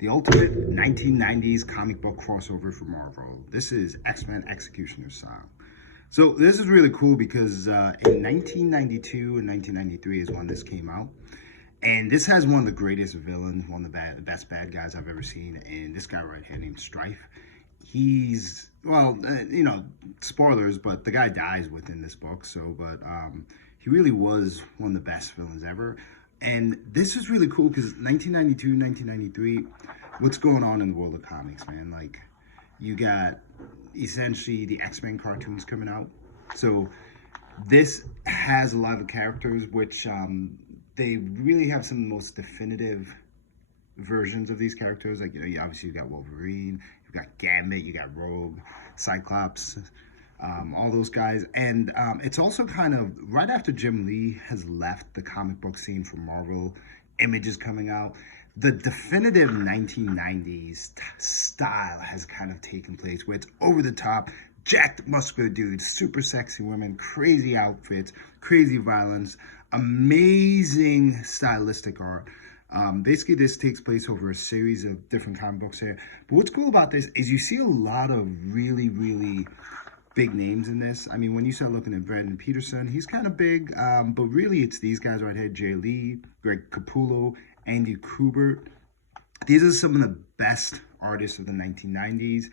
the ultimate 1990s comic book crossover for Marvel. This is X-Men X-cutioner style. So this is really cool because in 1992 and 1993 is when this came out. And this has one of the greatest villains, one of the best bad guys I've ever seen. And this guy right here named Strife. He's, well, spoilers, but the guy dies within this book. He really was one of the best villains ever. And this is really cool because 1992, 1993, what's going on in the world of comics, man? Like, you got essentially the X-Men cartoons coming out. So this has a lot of characters which they really have some of the most definitive versions of these characters. Like, obviously you got Wolverine, you got Gambit, you got Rogue, Cyclops, all those guys. And it's also kind of right after Jim Lee has left the comic book scene for Marvel, Image is coming out, the definitive 1990s style has kind of taken place, where it's over the top, jacked muscular dudes, super sexy women, crazy outfits, crazy violence, amazing stylistic art. Basically, this takes place over a series of different comic books here. But what's cool about this is you see a lot of really, really big names in this. I mean, when you start looking at Brandon Peterson, he's kind of big, but really it's these guys right here, Jay Lee, Greg Capullo, Andy Kubert. These are some of the best artists of the 1990s.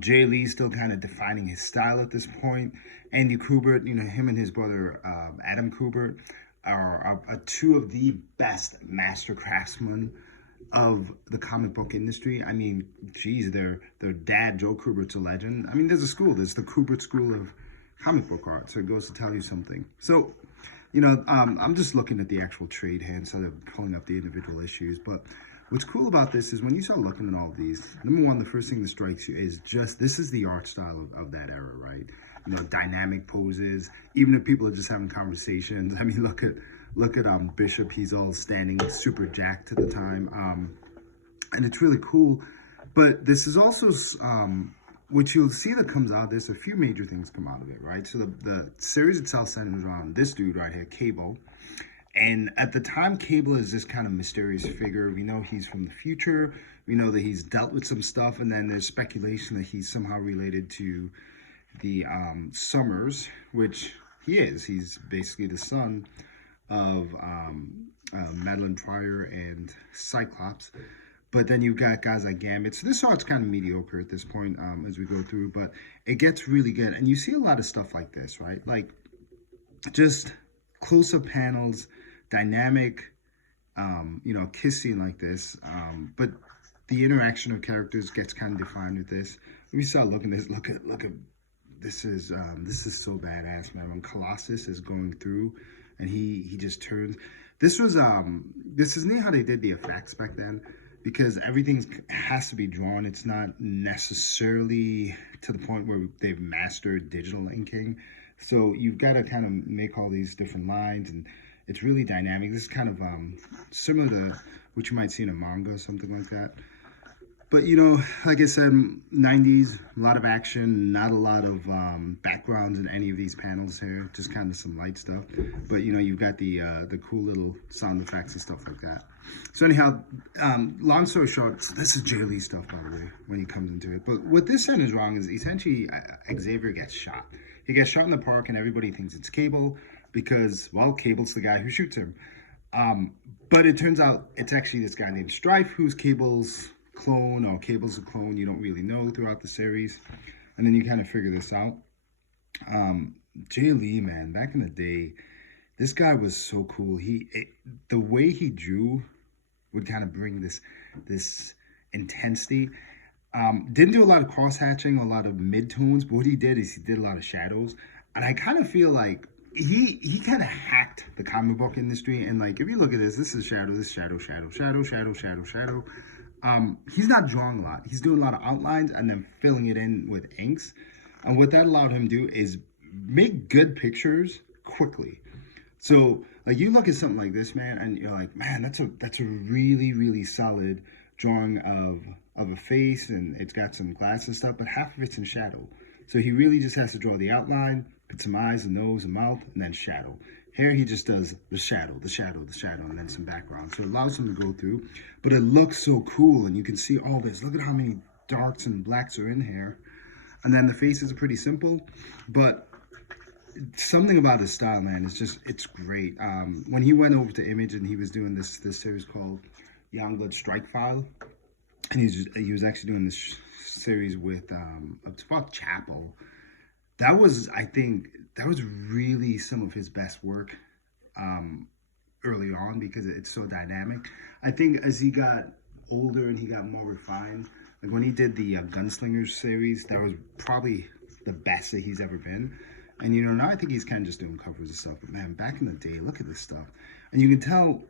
Jay Lee's still kind of defining his style at this point. Andy Kubert, him and his brother Adam Kubert are two of the best master craftsmen of the comic book industry. I mean, geez, their dad, Joe Kubert's a legend. I mean, there's the Kubert School of comic book art, so it goes to tell you something. So, I'm just looking at the actual trade here instead of pulling up the individual issues. But what's cool about this is when you start looking at all of these, number one, the first thing that strikes you is just, this is the art style of that era, right? Dynamic poses, even if people are just having conversations. I mean, look at Bishop, he's all standing super jacked to the time. And it's really cool. But this is also, what you'll see that comes out, there's a few major things come out of it, right? So the series itself centers around this dude right here, Cable. And at the time, Cable is this kind of mysterious figure. We know he's from the future. We know that he's dealt with some stuff. And then there's speculation that he's somehow related to the Summers, which he is. He's basically the son of Madeline Pryor and Cyclops. But then you've got guys like Gambit. So this art's kind of mediocre at this point as we go through, but it gets really good. And you see a lot of stuff like this, right? Like just close-up panels, dynamic, kissing like this. But the interaction of characters gets kind of defined with this. Let me start looking at this. Look at this is so badass, man. When Colossus is going through and he just turns. This is neat how they did the effects back then, because everything has to be drawn. It's not necessarily to the point where they've mastered digital inking. So you've got to kind of make all these different lines, and it's really dynamic. This is kind of similar to what you might see in a manga or something like that. But, like I said, 90s, a lot of action, not a lot of backgrounds in any of these panels here, just kind of some light stuff. But, you've got the cool little sound effects and stuff like that. So anyhow, long story short, so this is Jay Lee stuff, by the way, when he comes into it. But what this end is wrong is essentially Xavier gets shot. He gets shot in the park, and everybody thinks it's Cable because, well, Cable's the guy who shoots him. But it turns out it's actually this guy named Strife, who's Cable's clone, or Cable's a clone. You don't really know throughout the series, and then you kind of figure this out. Jay Lee, man, back in the day, this guy was so cool. The way he drew would kind of bring this intensity. Didn't do a lot of cross hatching, a lot of mid-tones, but what he did is he did a lot of shadows, and I kind of feel like he kind of hacked the comic book industry. And like, if you look at this is shadow, this shadow, shadow, shadow, shadow, shadow, shadow. He's not drawing a lot. He's doing a lot of outlines and then filling it in with inks. And what that allowed him to do is make good pictures quickly. So like, you look at something like this, man, and you're like, man, that's a really, really solid drawing of a face, and it's got some glass and stuff, but half of it's in shadow. So he really just has to draw the outline, put some eyes, a nose, a mouth, and then shadow. Here he just does the shadow, the shadow, the shadow, and then some background. So it allows him to go through, but it looks so cool, and you can see all this. Look at how many darks and blacks are in here. And then the faces are pretty simple, but something about his style, man, it's great. When he went over to Image and he was doing this series called Youngblood Strike File, and he was actually doing this series with it's about Chapel. That was, I think, that was really some of his best work early on because it's so dynamic. I think as he got older and he got more refined, like when he did the Gunslingers series, that was probably the best that he's ever been. And you know, now I think he's kind of just doing covers and stuff. But man, back in the day, look at this stuff. And you can tell,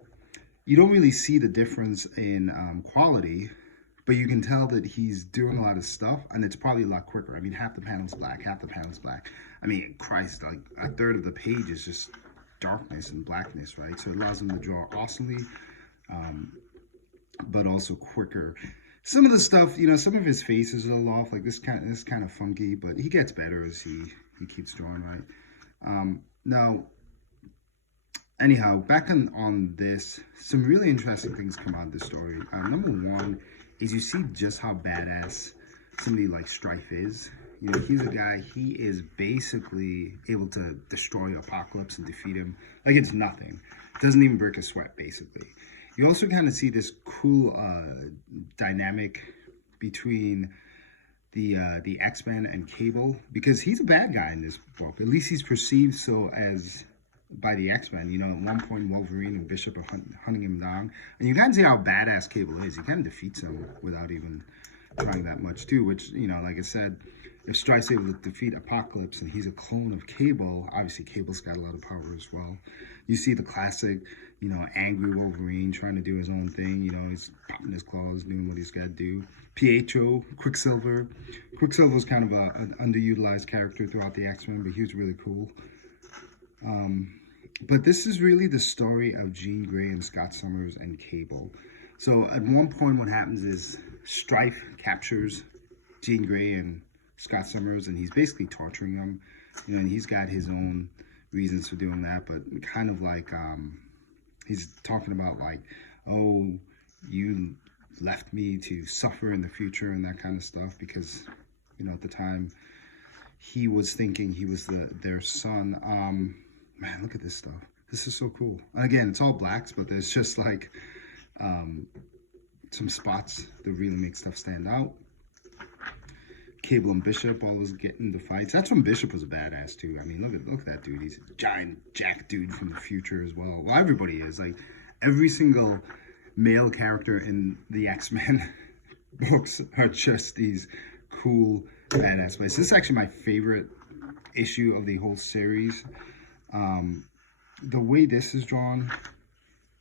you don't really see the difference in quality, but you can tell that he's doing a lot of stuff, and it's probably a lot quicker. I mean, half the panel's black, half the panel's black. I mean, Christ, like a third of the page is just darkness and blackness, right? So it allows him to draw awesomely, but also quicker. Some of the stuff, you know, some of his faces are a little off. Like this kind of funky, but he gets better as he keeps drawing, right? Now, anyhow, back on this, some really interesting things come out of this story. Number one is you see just how badass somebody like Strife is. You know, he's a guy, he is basically able to destroy Apocalypse and defeat him like it's nothing. Doesn't even break a sweat, basically. You also kind of see this cool dynamic between the X-Men and Cable, because he's a bad guy in this book. At least he's perceived so as by the X-Men. You know, at one point Wolverine and Bishop are hunting him down, and you kind of see how badass Cable is. He kind of defeats him without even trying that much too, which, you know, like I said, if Strike's able to defeat Apocalypse and he's a clone of Cable, obviously Cable's got a lot of power as well. You see the classic, you know, angry Wolverine trying to do his own thing. You know, he's popping his claws, doing what he's got to do. Pietro, Quicksilver. Quicksilver's kind of an underutilized character throughout the X-Men, but he was really cool. But this is really the story of Jean Grey and Scott Summers and Cable. So at one point what happens is Strife captures Jean Grey and Scott Summers, and he's basically torturing them. You know, and he's got his own reasons for doing that, but kind of like he's talking about like, oh, you left me to suffer in the future and that kind of stuff, because, you know, at the time he was thinking he was their son. Man, look at this stuff. This is so cool. And again, it's all blacks, but there's just like some spots that really make stuff stand out. Cable and Bishop always get into fights. That's when Bishop was a badass too. I mean, look at that dude. He's a giant jack dude from the future as well. Well, everybody is. Like every single male character in the X-Men books are just these cool badass guys. This is actually my favorite issue of the whole series. The way this is drawn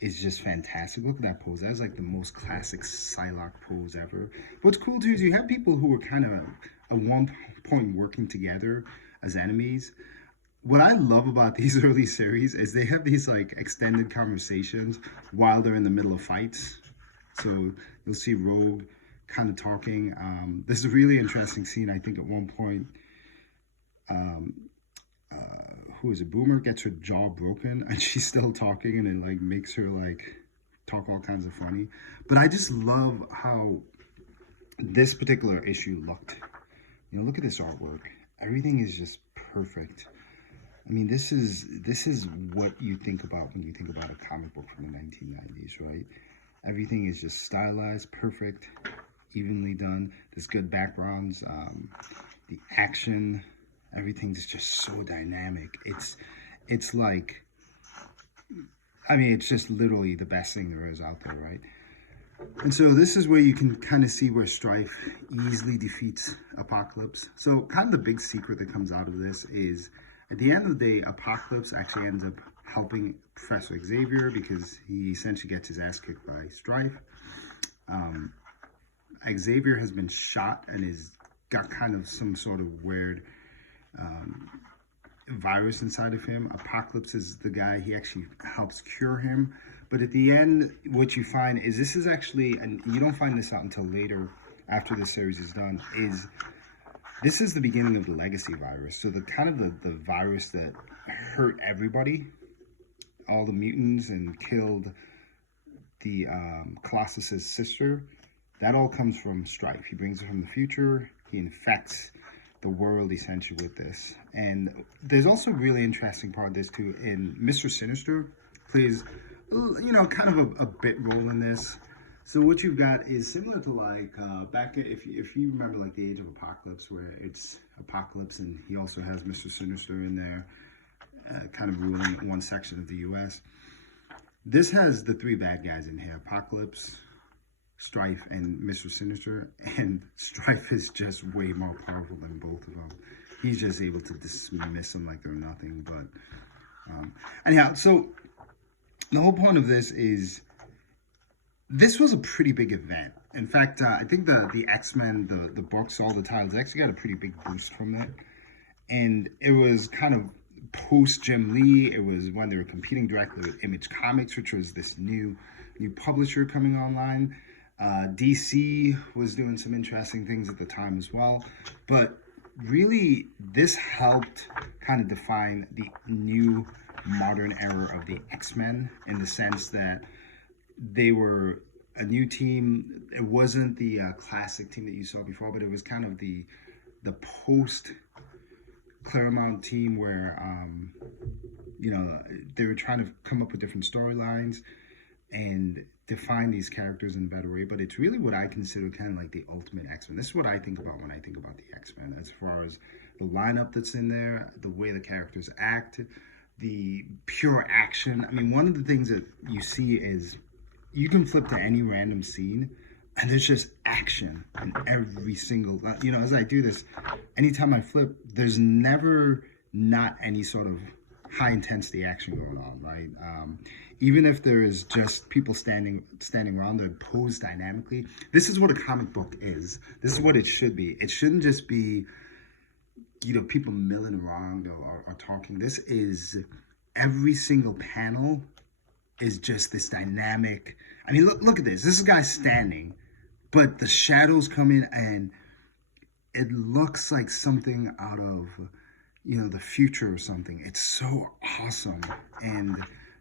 is just fantastic. Look at that pose. That's like the most classic Psylocke pose ever. What's cool too is you have people who were kind of at one point working together as enemies. What I love about these early series is they have these like extended conversations while they're in the middle of fights. So you'll see Rogue kind of talking. This is a really interesting scene. I think at one point, who is it? Boomer gets her jaw broken and she's still talking, and it like makes her like talk all kinds of funny. But I just love how this particular issue looked. You know, look at this artwork. Everything is just perfect. I mean, this is what you think about when you think about a comic book from the 1990s, right? Everything is just stylized, perfect, evenly done. There's good backgrounds. The action, everything's just so dynamic. It's like, I mean, it's just literally the best thing there is out there, right? And so this is where you can kind of see where Strife easily defeats Apocalypse. So kind of the big secret that comes out of this is, at the end of the day, Apocalypse actually ends up helping Professor Xavier because he essentially gets his ass kicked by Strife. Xavier has been shot and is got kind of some sort of weird virus inside of him. Apocalypse is the guy, he actually helps cure him. But at the end, what you find is this is actually, and you don't find this out until later after the series is done, is this is the beginning of the legacy virus. So the kind of the virus that hurt everybody all the mutants and killed the Colossus's sister. That all comes from Strife. He brings it from the future. He infects the world essentially with this. And there's also a really interesting part of this too. In Mr. Sinister plays, kind of a bit role in this. So what you've got is similar to like back if you remember like the Age of Apocalypse, where it's Apocalypse and he also has Mr. Sinister in there, kind of ruling one section of the U.S. This has the three bad guys in here: Apocalypse, Strife, and Mr. Sinister. And Strife is just way more powerful than both of them. He's just able to dismiss them like they're nothing. But anyhow, so the whole point of this is, this was a pretty big event. In fact, I think the X-Men, the books, all the titles, actually got a pretty big boost from that. And it was kind of post Jim Lee. It was when they were competing directly with Image Comics, which was this new publisher coming online. DC was doing some interesting things at the time as well. But really, this helped kind of define the new modern era of the X-Men, in the sense that they were a new team. It wasn't the classic team that you saw before, but it was kind of the post Claremont team where they were trying to come up with different storylines and define these characters in a better way. But it's really what I consider kind of like the ultimate X-Men. This is what I think about when I think about the X-Men, as far as the lineup that's in there, the way the characters act, the pure action. I mean, one of the things that you see is, you can flip to any random scene and there's just action in every single, as I do this, anytime I flip, there's never not any sort of high intensity action going on, right? Even if there is just people standing around, they're posed dynamically. This is what a comic book is. This is what it should be. It shouldn't just be, people milling around or talking. This is, every single panel is just this dynamic. I mean, look at this. This guy's standing, but the shadows come in and it looks like something out of, the future or something. It's so awesome. And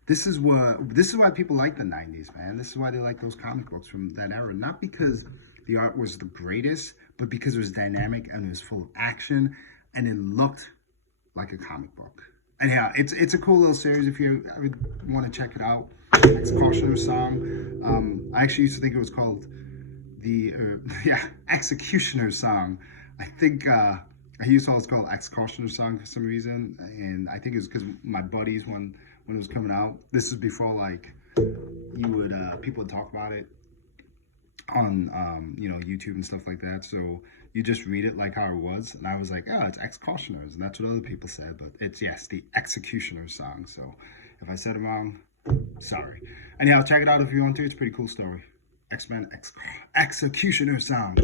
this is why people like the 90s, man. This is why they like those comic books from that era. Not because the art was the greatest, but because it was dynamic and it was full of action and it looked like a comic book. Anyhow, it's a cool little series if you ever want to check it out. X-cutioner song. I actually used to think it was called the X-cutioner song. I think I used to always call it X-cutioner song for some reason, and I think it was because my buddies, when it was coming out, this is before like people would talk about it on YouTube and stuff like that. So you just read it like how it was, and I was like, oh, it's X-cutioners, and that's what other people said, but it's, yes, the X-cutioner song. So if I said it wrong, sorry. Anyhow, check it out if you want to. It's a pretty cool story. X-Men X-cutioner song.